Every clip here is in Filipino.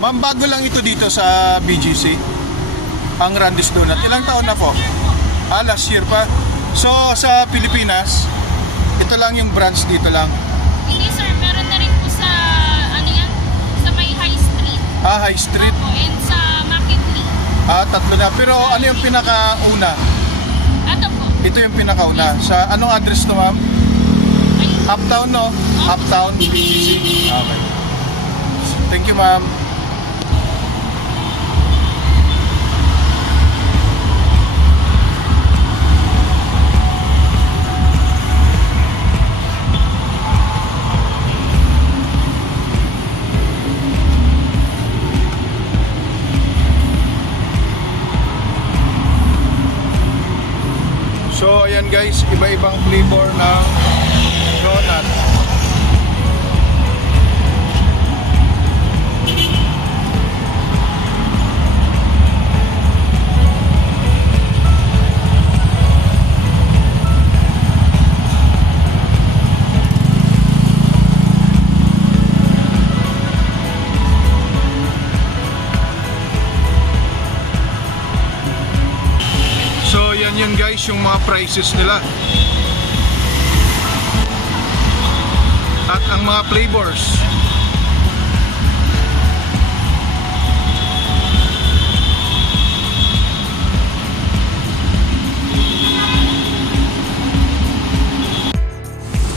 Ma'am, bago lang ito dito sa BGC, ang Randy's Donut. Ilang taon na po? Last year pa. So, sa Pilipinas, ito lang yung branch dito lang? Hindi sir, meron na rin po sa, ano yan, sa may High Street. High Street? Opo, and sa McKinley. Tatlo na. Pero ano yung pinakauna? Ito po. Ito yung pinakauna. Sa anong address to, ma'am? Uptown, no? Uptown, BGC. Okay. Thank you, ma'am. So ayan guys, iba-ibang flavor ng donut. So yan guys, yung mga prices nila at ang mga flavors.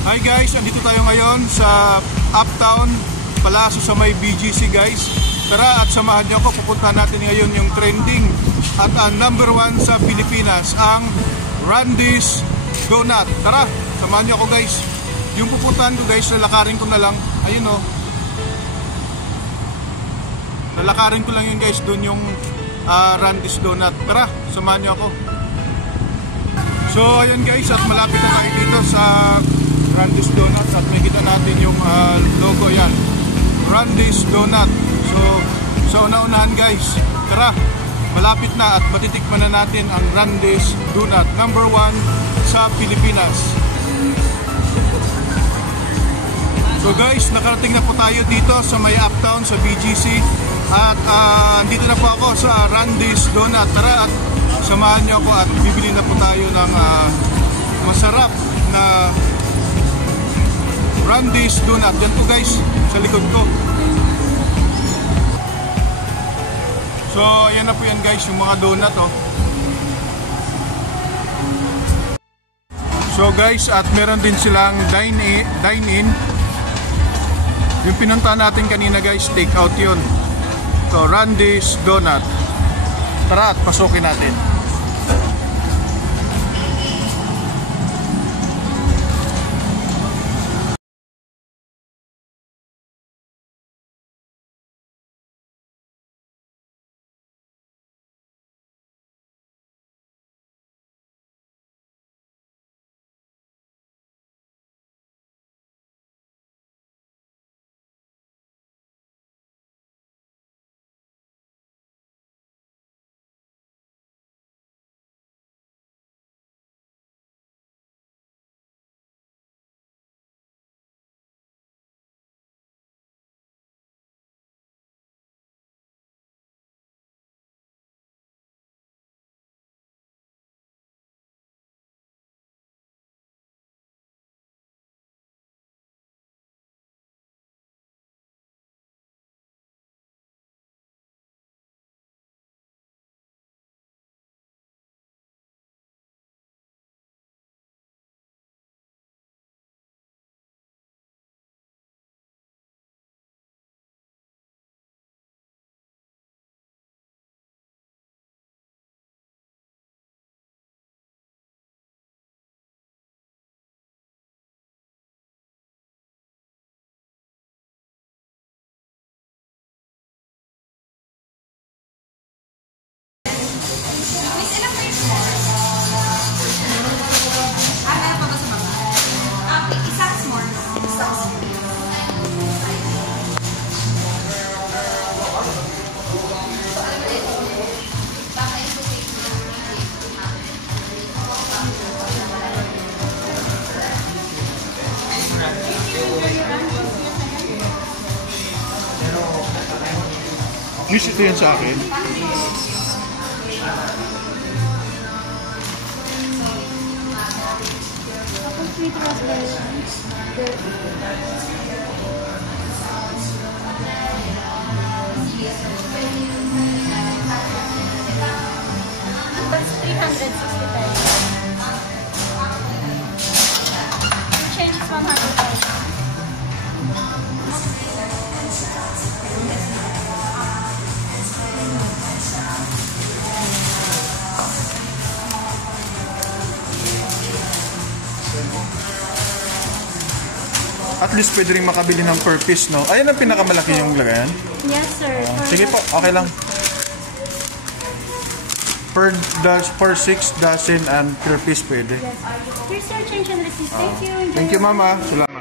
Hi guys, andito tayo ngayon sa Uptown Palacio sa may BGC guys. Tara at samahan niyo ako, pupuntahan natin ngayon yung trending at ang number 1 sa Pilipinas, ang Randy's Donut. Tara, samahan niyo ako guys. Yung pupuntahan ko guys, lalakarin ko na lang. Ayun o. Lalakarin ko lang yun guys, dun yung Randy's Donut. Tara, samahan niyo ako. So ayun guys, at malapit na tayo dito sa Randy's Donut. At makita natin yung logo yan, Randy's Donut. So sa una-unahan guys, tara, malapit na at matitikman na natin ang Randy's Donut, number 1 sa Pilipinas. So guys, nakarating na po tayo dito sa may Uptown sa BGC. At dito na po ako sa Randy's Donut. Tara at samahan niyo ako at bibili na po tayo ng masarap na Randy's Donut. Yan po guys, sa likod ko. So ayan na po yan guys, yung mga donut oh. So guys, at meron din silang dine-in. Yung pinuntahan natin kanina guys, take out yun. So Randy's Donut. Tara at pasukin natin. Use ito yun sa akin. Tapos sweet raspberry. That's 365. The change is 100. At least pwede rin makabili ng per piece, no? Ayun ang pinakamalaki yung lagayan. Yes, sir. Sige po, okay lang. Per 6 dozen and per piece pwede. Yes. Here's your change and receipt. Thank you. Enjoy Thank you, your- mama. Salamat.